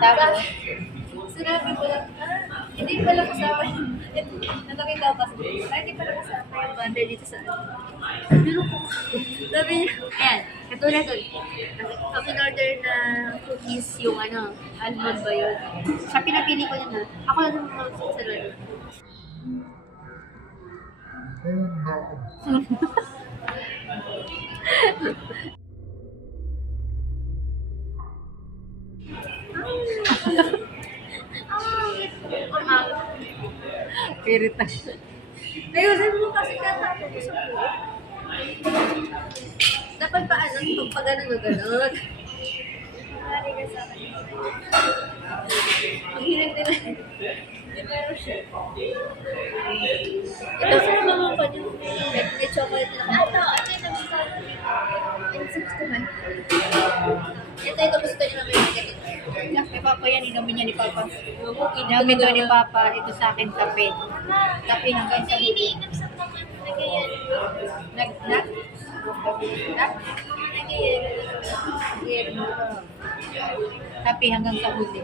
Tapos, sinabi ko lang, hindi pala kasama yung, nakita ko kasi, hindi pala kasama yung bundle dito sa ano. Pero ko, sabi niya, ayan, katulad ko, ang in-order na cookies yung ano, almond ba yun? Siya pinapili ko yun ako lang naman sa lalo. Pirita. Ayusin mo kasi katapo ko sa buhok. Dapat pa ano, pag ganun na ganun. Mali ka sa akin. Ang hirap nila. Pero siya. Ito sa naman pa niyo. May chocolate na. Ito naman sa insektuhan. Ito gusto niyo naman yung ganito. Kay Papa yan, inumin niya ni Papa. Inumin daw ni Papa, ito sa akin kape. Kape hanggang sa huli. Iniinom sa mga nagayan. Nag-nag? Nagayan. Kape hanggang sa huli.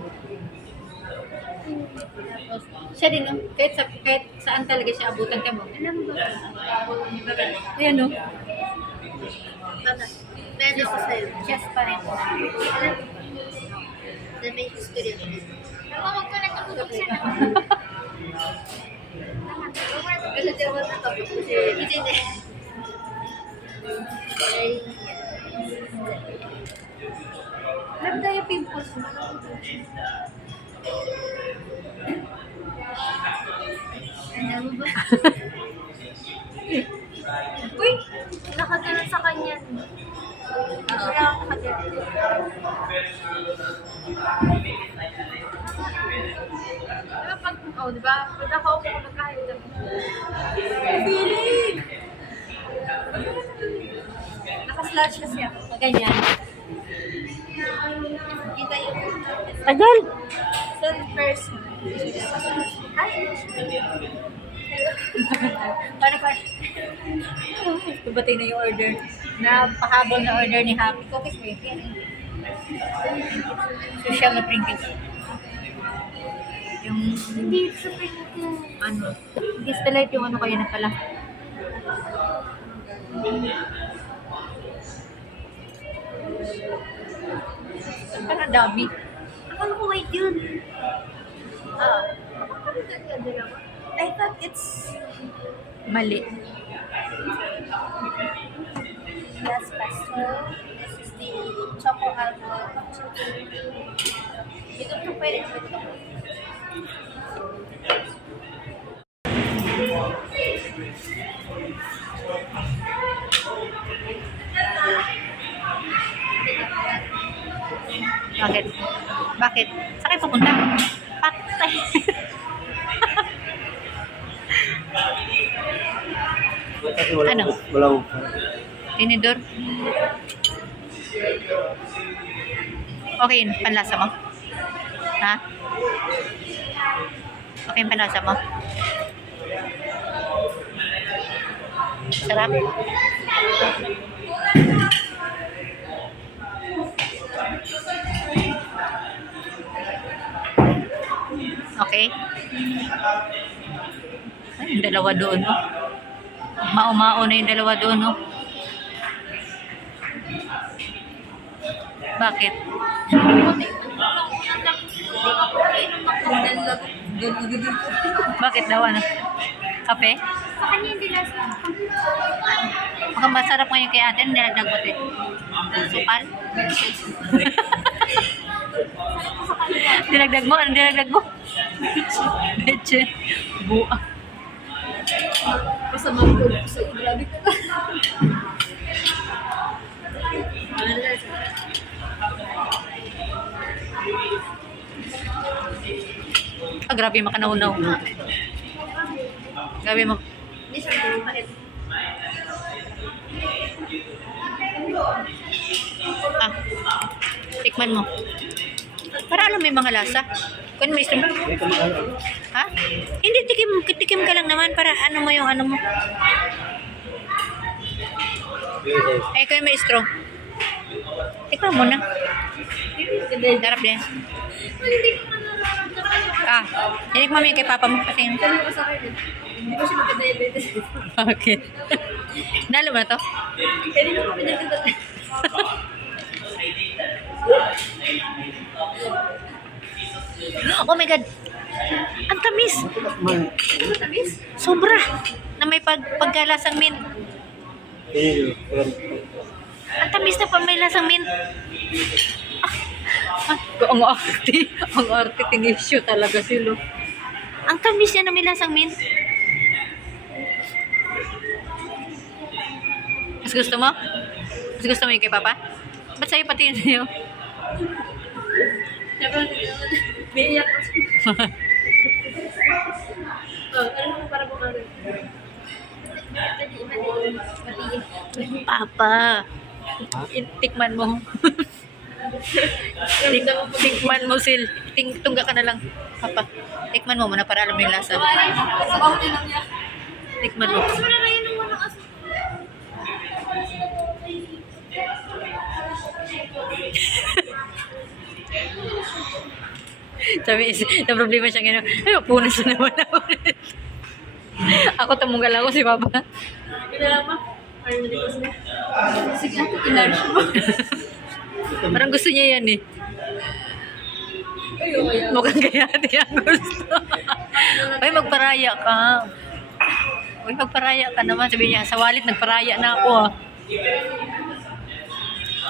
Tapos, Siya din, no? Kahit saan talaga siya abutan ka mo. alam ba? Ayan, no? Medyo sa sa'yo. Chess pa rin. Na may history ako. Huwag ka nagtutulog siya. Kasi di ako natapos kasi hindi na. Alam tayo pimples mo. Ano ba? Uy! Nakaganon sa kanya. Wala akong nakaganon. Diba pag, diba? Pag nakaupo ko magkahit. Feeling! Naka-slash kasi ako. Ganyan. Kita yung Tagal! sun person. Ay! Paano pa? Tubatay na yung order. Napahabol na order ni Happy. Cookies ba yun? Social na Pringles. Yung Hindi sa pinaka. ano, Kiss Delight yung ano kaya na pala. Parang dami. Akala ko white yun. I thought it's Mali. last pastel. This is the choco almond. Ito po pwede ko ito. Bakit? Bakit? Saan kayo pupunta? Patay. Ano? Walang Tinidor? Okay yun, panlasa mo? Ha? Okay yung panlasa mo? Sarap? Okay? Ay, yung dalawa doon, no? Mao-mao na yung dalawa doon, no? Bakit? Bakit daw, ano? Kape? Sa kanya hindi lasa. Baka masarap ngayon kay ate, nilagdag mo ito. Sukal? Dinagdag mo? Ano dinagdag mo? Leche. Buak. Basta mag-cook sa grabe ka ba? Ah, grabe makanaunaw. Grabe mo. Hindi siya mapait. Ah, tikman mo. Para alam may mga lasa. Kung may gusto mo. Ha? Hindi, tikim ka lang naman para ano mo yung ano mo. Eh, kung may straw. Tikman mo na. Sarap din. Hindi ko man nararamdaman yung Ah, tinikman mo yung kay papa mo kasi. sabi ko sa akin, hindi ko siya magka-diabetes. Okay. Nalo mo na to? Pwede ko kami nagkita. Oh my God. Ang tamis. Matamis? Sobra. Na may pagkalasang mint. Ang tamis na pa may lasang mint. Ang arte. Ang arte tingisyo talaga sila. Ang tamis niya na may lasang mint. Mas gusto mo? Mas gusto mo yung kay Papa? Ba't sa'yo pati yun sa'yo? Biyak ko. Ano mo para bumagal? Papa. Tikman mo. Tikman mo, Sil. Tungga ka na lang. Papa. Tikman mo muna para alam mo yung lasa. Sabaw din lang niya. Tikman mo. Mas wala na yun ng walang aso. Sabi, na problema siya ngayon. Ay, puno siya naman ako. Ako tumunggal ako si Papa. Pinalama. Parang hindi ko siya. Sige, i-large mo. Parang gusto niya yan eh. Mukhang kaya niya gusto. Ay, magparaya ka. Uy, magparaya ka naman. Sabi niya, sa wallet nagparaya na ako ah.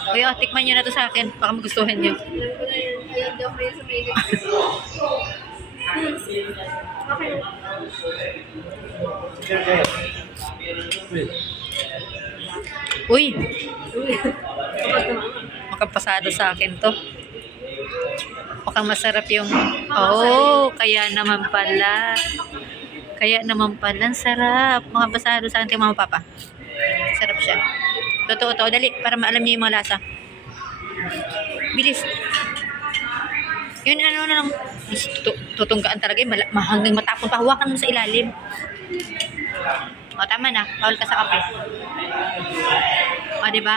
Uy, tikman niyo na to sa akin. Baka magustuhan niyo. Alam ko na yun. Ayaw daw ko yun sa may Okay. Uy, makapasado sa akin to. Mukhang masarap yung... Oh, kaya naman pala. Kaya naman pala, ang sarap. Makapasado sa akin kay Mama Papa. Sarap siya. Totoo to. Dali, para maalam niyo yung mga lasa. Bilis. Yun, ano na lang. Tutunggaan talaga yun. Hanggang matapon pa. Hawakan mo sa ilalim. O, tama na. Bawal ka sa kape. O, diba?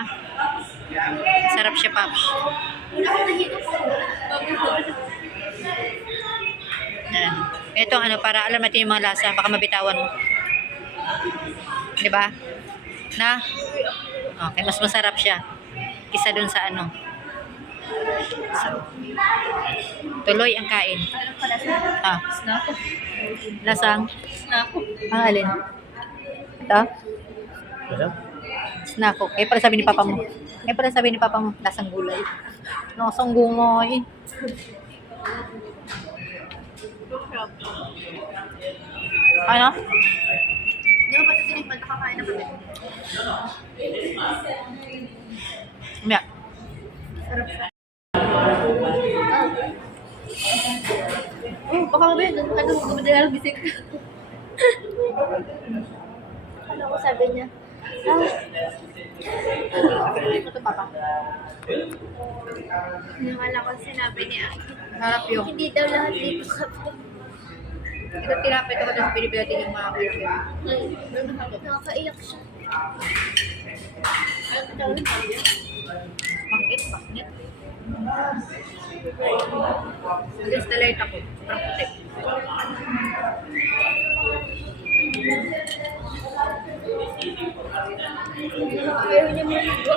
Sarap siya, Paps. Ito, ano, para alam natin yung mga lasa. Baka mabitawan mo. Diba? Na? Okay, mas masarap siya. Isa dun sa ano. So, tuloy ang kain. Alam pala sa Ah, snack. lasang. Snack. Ang alin? Ito? Snack. Eh, para sabi ni Papa mo. Eh, para sabi ni Papa mo, lasang gulay. Lasang gulay. Ano? Di ba pati tinikman, nakakain na kami. Yeah. Sarap siya. Oh, baka mabaya. Ano mo kumadalang bisik? Ano ko sabi niya? Ito, Papa. Yung alam ko sinabi niya. Harap yung. Hindi daw lahat dito kapag. Ito, tilapit ako sa Pilipino yung mga kulaki. Nakakaiyak siya. Ano tawag niya? Bakit? Bakit? Against the light ako. Parang puti. Ayaw niya maligo.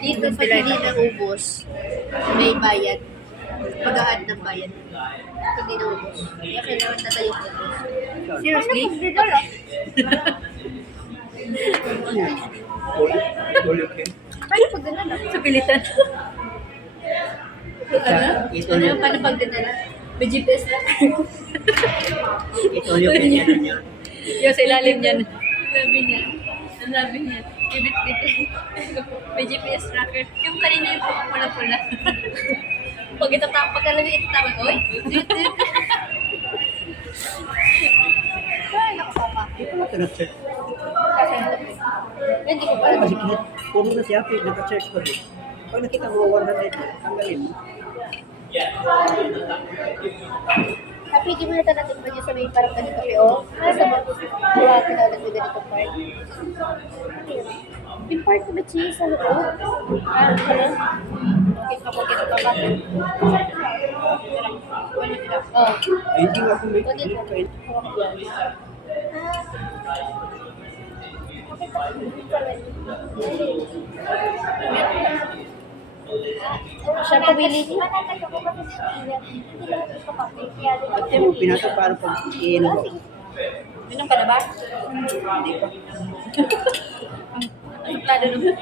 Dito pag hindi naubos, may bayad. Mag-a-add ng bayad. Pag hindi naubos. Kaya kailangan tatayo ko. Seriously? Ay, pag gano'n lang. Sa pilitan. Ano yung paano pag gano'n? May GPS na. Ito yung ganyan yun. Yung sa ilalim niyan. Sabi niya. Ang sabi niya. Bibit-bit. May GPS tracker. Yung kanina yung pula-pula. Pag talaga itatama. Oy! Ay, nakasama. Ito lang tinag-check. Hindi ko pala. Kasi puno na si Happy, nag-check ko rin. Pag nakita mo 100, tanggalin mo. Happy, di mo na natin pa niya sabihin parang ganito kayo. Nasa ba? Wala ka na ganito part. Yung part na ba cheese sa loob? Ano? Okay pa ba? Oh. Ay, hindi nga ako may Pwede mo. Siya pumili niya. Kasi mo, pinasa para pag iinom ako. Minum ka na ba? Hindi pa. Ang plano naman.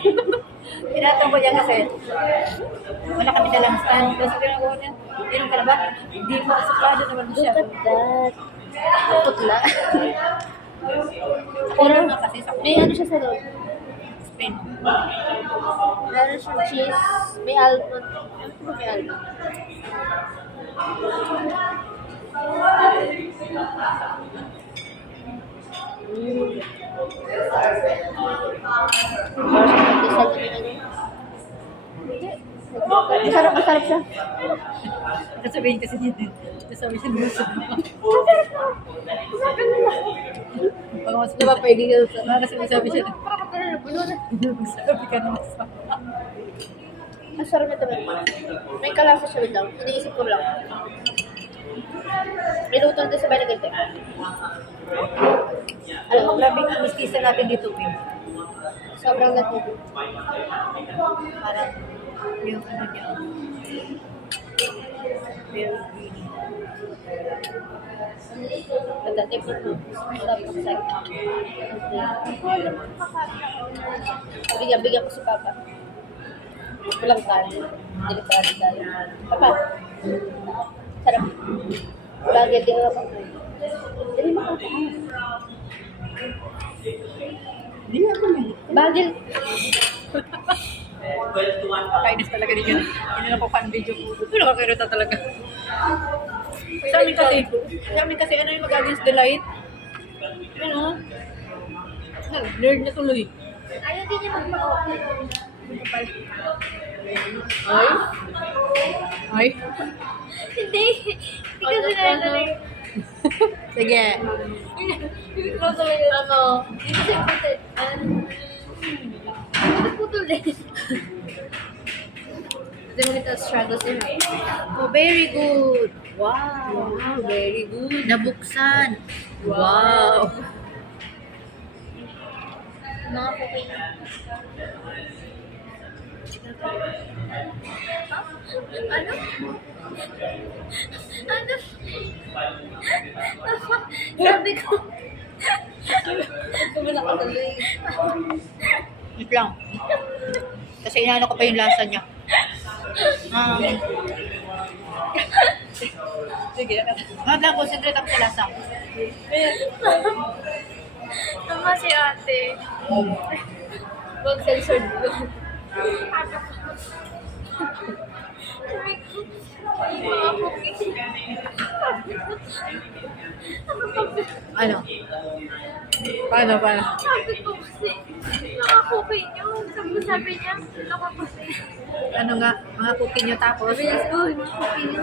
Tinatong ko niya kasi wala kami dalang stand. Tapos pinagawa niya, minum ka na ba? Hindi mo kasi plano naman siya. Look at that. Putla. Pero nga kasi sa may ano siya sa loob. Spain. Meron siyang cheese. May almond. Ano ba may almond? Masarap, masarap siya. Sabihin kasi niya din. Sabi siya gusto. Pag mas Diba pwede ka sa... kasi sabi siya. Sabi ka naman sa. Ang sarap na tabi. May kalasa siya lang. Iniisip ko lang. Niluto din sa bahay na ganito. Alam mo, grabe yung mistisa natin dito, Pim. Sobrang natuto. Parang yung ano niya. Very greeny. Pagdatip mo. Sarap ang sakit. Bigyan ko si Papa. Walang kanin. Delikado tayo. Papa. Sarap. Lagi din ako. Dali mo ka. Hindi nga ako may. Bagil. Kainis talaga din yun. Hindi na po fan video ko. Pero nakakirita talaga. Sa amin kasi ano yung mag-against the light? Ano? Nerd na tuloy. Ayaw din niya magmao. Ay? Ay? Hindi. Hindi kasi na Sige. Hindi ko talaga ano. Hindi kasi putol. Putol din. Hindi mo nito struggles din. Oh, very good. Wow. Very good. Nabuksan. Wow. Mga cooking. Ano? Ano? Sabi ko. Ito mo nakatuloy. Wait lang. Kasi inaano ko pa yung lasa niya. Sige. Wag lang, concentrate ako sa lasa. Tama si ate. Huwag censored ko. Ano? Paano? Sabi ko kasi, nakakupay niyo. Sabi niya, nakakupay. Ano nga? Mga cookie nyo tapos? Sabi niya, oh, nakakupay niyo.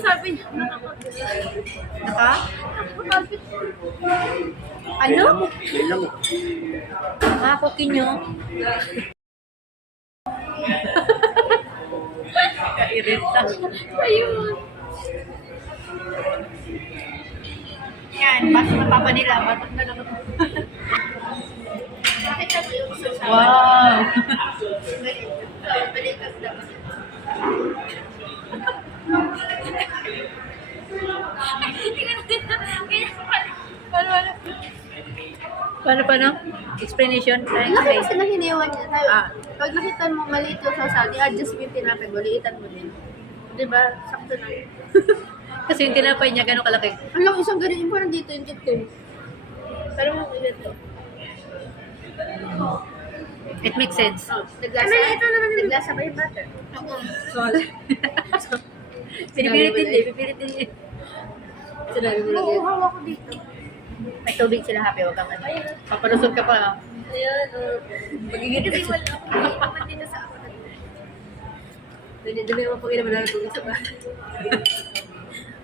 Sabi niya, nakakupay. Naka? Nakakupay. Ano? Yun lang. Mga cookie nyo? Kairita. Ayun. Yan, baso na papa nila. Batok na lang. Nakita mo yung sa Wow! balikas dapat. Paano? Explanation? Laki kasi nang hiniwan niya. Sabi, Ah. pag nakita mo maliit yung sasali, adjust mo yung tinapay mo, liitan mo din. Diba? Sakto na. Kasi yung tinapay niya, gano'ng kalaki? Ang lang isang ganun yung parang dito yung dito. Pero mo ulit to. It makes sense. Naglasa? Naglasa ba yung butter? Oo. Pinipilit din. Sinabi mo lang yun. Oo, hawak ko dito. May tubig sila, happy. Huwag kang ano. Papalusog ka pa. Ayan, Magiging kasi wala ako. Hindi naman dito sa ako. Dali mo pag inaman na tubig sa bahay.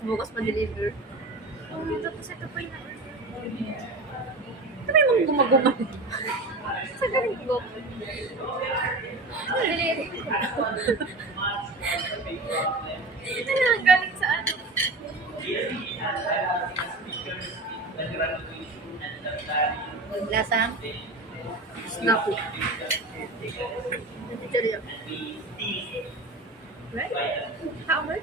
Bukas pa deliver. Tapos ito pa yung ito pa yung gumaguman. Sa galing ko. Dali. Ano ang galing sa ano? Lasa? Snapu. Chicharia. Right? How much?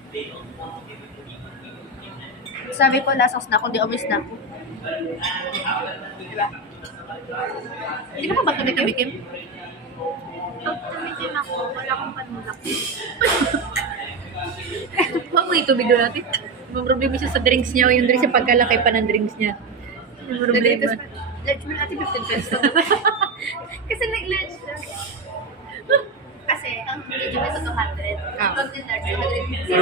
Sabi ko lasang snack, hindi amoy snack. Diba? Hindi mo ka ba tumikim? Pag tumikim ako, wala akong panulak. Huwag mo itubig doon natin. May problema siya sa drinks niya o yung drinks niya pagkalaki pa ng drinks niya. May problema. Lunch mo natin 15 pesos. Kasi nag-lunch na. Kasi ang medyo ito 200. Ah. Pag nil-lunch, 150.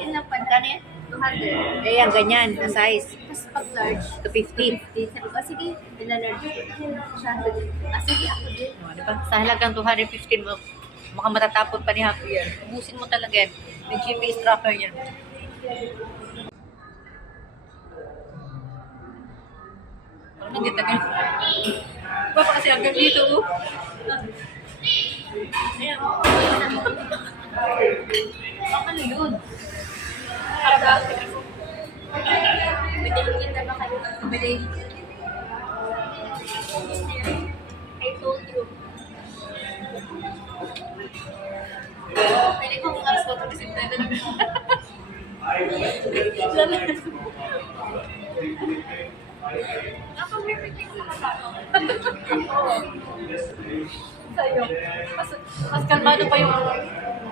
15 lang pa. Kano yan? 200. Eh, yan, ganyan, na size. Tapos pag large, 250. 50. Sabi ko, sige, nila-large ko. Siya, sige, ako din. Diba? Sa halagang 215 mo, mukhang matatapon pa ni Happy yan. Ubusin mo talaga yan. May GPS tracker yan. Parang hindi tagal. Baka kasi hanggang dito, oh. Ayan. Ano yun? Para Bidilin na ba kayo? Bili. I told you. Pwede kong alas ko ito kasi tayo na napag-repeating ko kasama. Sa'yo. Mas kalmado pa yung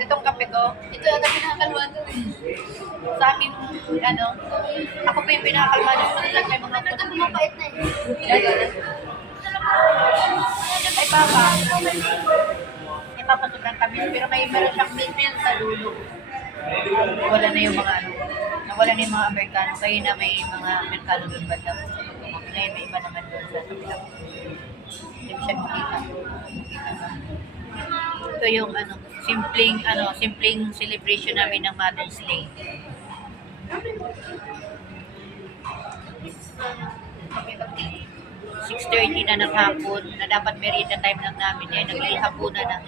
itong kape ko. Ito yata pinakakalmado eh. Sa amin, ano, ako pa yung pinakakalmado ko nila kay mga ito pumapait na eh. Ay papa. Ay papa sobrang tamis. Pero meron siyang milk sa dulo. Wala na yung mga ano. Nawala na yung mga Amerikano. Kayo na may mga Amerikano doon ba daw? Ngayon may iba naman doon sa kabila. Hindi mo siya makita. Ito yung simpleng celebration namin ng Mother's Day. 6:30 na ng hapon, na dapat merienda time lang namin. Yan, naglihapunan na.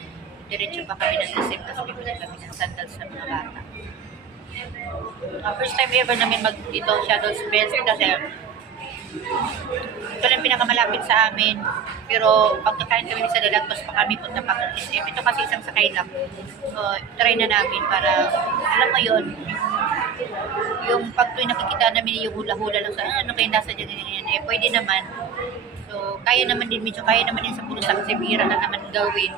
Diretso pa kami ng lasip kasi bibili kami ng sandals sa mga bata. First time ever namin dito Shadows Bells kasi ito lang pinakamalapit sa amin. Pero pagkakain kami sa Dalagpas pa kami punta pa ng SM. Ito kasi isang sakay lang. So, try na namin para, alam mo yun, yung pag tuwing nakikita namin yung hula-hula lang sa ano kayo nasa dyan, eh pwede naman. So, kaya naman din, medyo kaya naman din sa puno sa kasi bihira na naman gawin.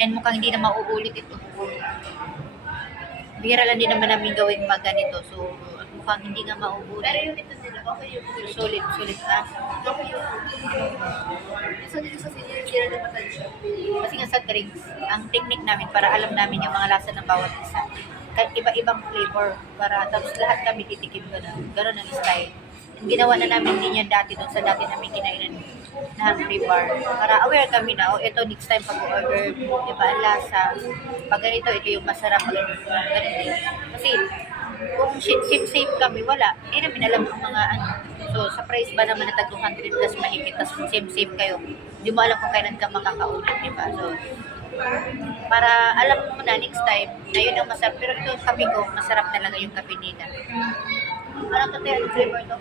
And mukhang hindi na mauulit ito. Bihira lang din naman namin gawin ganito. So, mukhang hindi nga mauulit. Pero yung ito nila, okay yung Sulit na. okay yung isa dito sa senior, hindi rin naman siya. Kasi nga sa drinks, ang technique namin para alam namin yung mga lasa ng bawat isa. Kahit iba-ibang flavor para tapos lahat kami titikim ko na. Ganun ang style. And ginawa na namin din yan dati doon sa dati namin kinainan na Hungry Bar. Para aware kami na, oh, ito next time pag-order, iba ang lasa. Pag ganito, ito yung masarap. Ganito. Kasi kung same kami, wala. Hindi namin alam ang mga ano. So, sa price ba naman na tag 200 plus mahigit, tapos same kayo. Hindi mo alam kung kailan ka makakaulit, di ba? So, para alam mo na next time na yun ang masarap. Pero ito yung kape ko, masarap talaga yung kape nila. Parang kataya yung flavor to.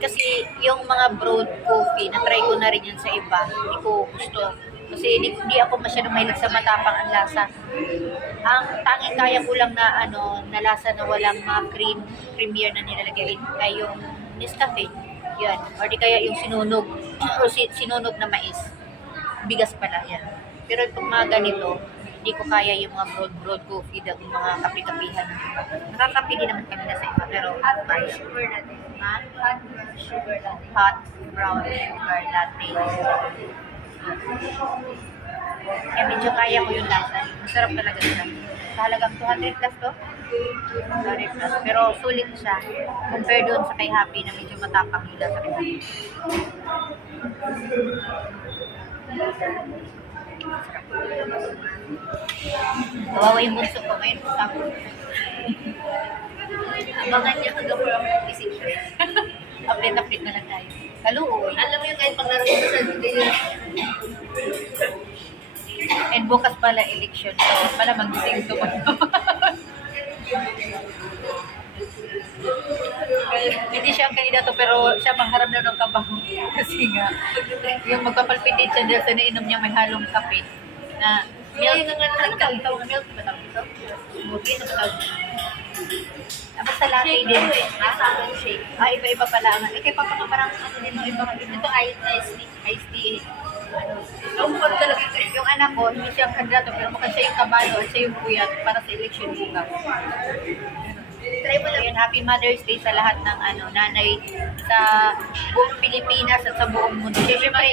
Kasi yung mga brewed coffee, na-try ko na rin yan sa iba. Hindi ko gusto. Kasi hindi ako masyadong mahilig sa matapang ang lasa. Ang tanging kaya ko lang na na lasa na walang mga creamier na nilalagay ay yung Nescafe. Yan. Or di kaya yung sinunog o sinunog na mais. Bigas pala yan. Pero itong mga ganito, hindi ko kaya yung mga broad coffee, yung mga kape-kapihan. Nakakapi din naman kami na sa iba, pero Hot brown kaya. sugar latte. Hot brown sugar latte. Hot brown sugar latte. Kaya medyo kaya ko yung lasa. Masarap talaga siya. Sa halagang 200 plus to? 200 plus. Pero sulit siya. Compare doon sa kay Happy na medyo matapang yung lasa kay Happy. Kawawa yung bunso ko ngayon. Abangan niya hanggang for ang decision. Update na lang tayo. Kaluoy. Alam mo yung kahit paglaro ko sa video. And bukas pala election. So, pala mag-sing to. Hindi siya ang kandidato pero siya mangharap na ng kabaho. Kasi nga, yung magpapalpitin siya dahil sa nainom niya may halong kape na Milk na nga nagkakitaw. Milk ba tawag ito? smoothie na tawag. Tapos sa latte din. Salad shake. Iba-iba pala. Eh, kay Papa ka parang ano din, no, iba Ito iced tea. Yung po talaga, yung anak ko, hindi siya ang kandidato, pero mukhang siya yung kabalo at siya yung puyat para sa election bukas. Try mo lang. Ayun, Happy Mother's Day sa lahat ng nanay sa buong Pilipinas at sa buong mundo. Siyempre,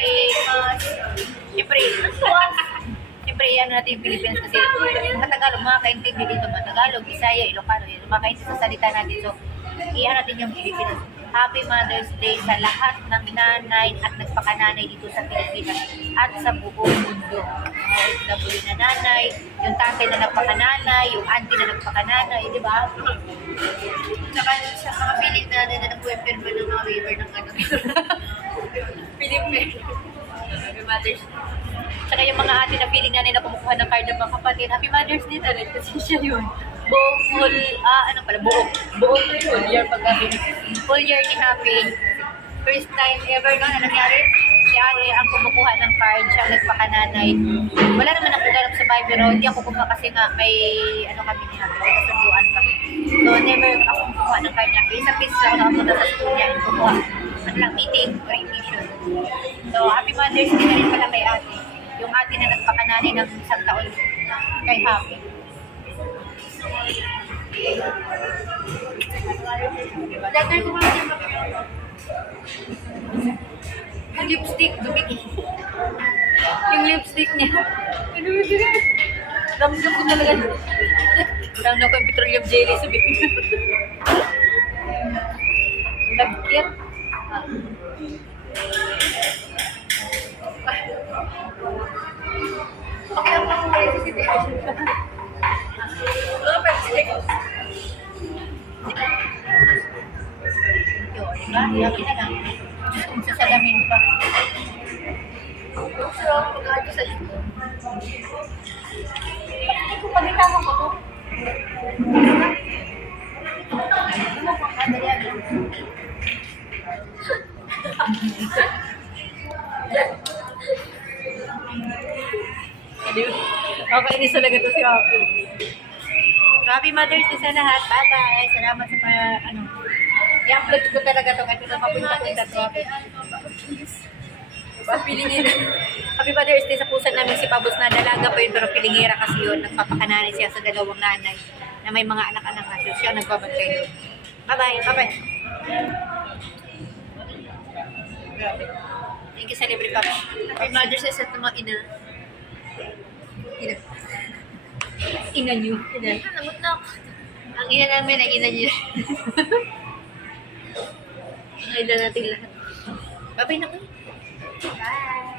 siyempre, yan natin yung Pilipinas kasi mga Tagalog, mga kaintindi dito, mga Tagalog, Bisaya, Ilocano, yun, mga kaintindi sa salita natin. So, iyan natin yung Pilipinas. Happy Mother's Day sa lahat ng nanay at nagpakananay dito sa Pilipinas at sa buong mundo. Mga OFW na nanay, yung tatay na nagpakananay, yung auntie na nagpakananay, di ba? Saka sa mga piling na nagpuwemperma ng mga waiver ng ano. Piling Happy Mother's Day. Tsaka yung mga ate na feeling nanay na kumukuha ng card ng mga kapatid, Happy Mother's Day na rin kasi siya yun. Buong full year full year ni Happy. First time ever no, na nangyari, si ate ang kumukuha ng card, siya ang nagpakananay. Wala naman ako ganap sa Viber, pero hindi ako kumuha kasi nga may kami ni Happy, may kasunduan kami. So never ako kumukuha ng card niya. Isang beses ako nakapunta sa school niya, kumukuha. Meeting, orientation. So, Happy Mother's Day na rin pala kay ate. Yung ate na nagpakananay ng isang taon kay Happy. Dagdag ko lang yung Yung lipstick, dumikit. Yung lipstick niya. Ramdam ko talaga. Ramdam ko yung petroleum jelly sa bibig. Lagkit. Okay lang ako kayo si Tito. Mga pepsi. Yun, diba? Yakin na lang. Kung sa salamin pa. Gusto lang ako mag-aadyo sa ito. Kung pagkakama ko to. Ano mo pang kadalian? Kakainis talaga to si Happy. Happy Mother's Day sa lahat. Bye-bye. Salamat sa i-upload ko talaga to kasi mapunta-punta to. Sa pilingin. Happy Mother's Day sa pusa namin si Pabos na dalaga pa yun pero pilingera kasi yun. Nagpapakananay siya sa dalawang nanay na may mga anak-anak na siya. Siya nagbabantay doon. Bye-bye. Bye-bye. Grabe. Thank you, Celebrity Pops. Happy Mother's Day sa mga ina. Ina niyo. Ina. Namot na ako. Ang ina namin, ang ina niyo. Ang ina natin lahat. Bye-bye na kayo. Bye!